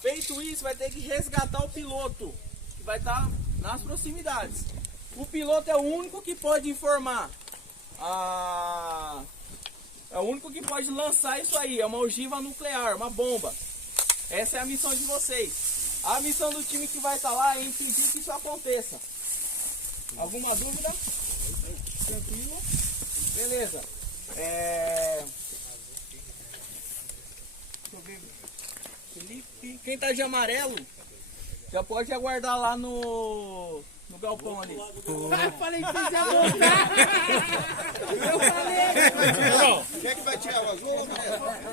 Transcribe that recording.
Feito isso, vai ter que resgatar o piloto, que vai estar nas proximidades. O piloto é o único que pode informar. É o único que pode lançar isso aí. É uma ogiva nuclear, uma bomba. Essa é a missão de vocês. A missão do time que vai estar lá é impedir que isso aconteça. Alguma dúvida? Tranquilo? Beleza. Deixa eu ver. Felipe. Quem tá de amarelo já pode aguardar lá no galpão ali. Eu falei que vocês iam voltar. Eu falei. Quem é que vai tirar o azul ou o amarelo?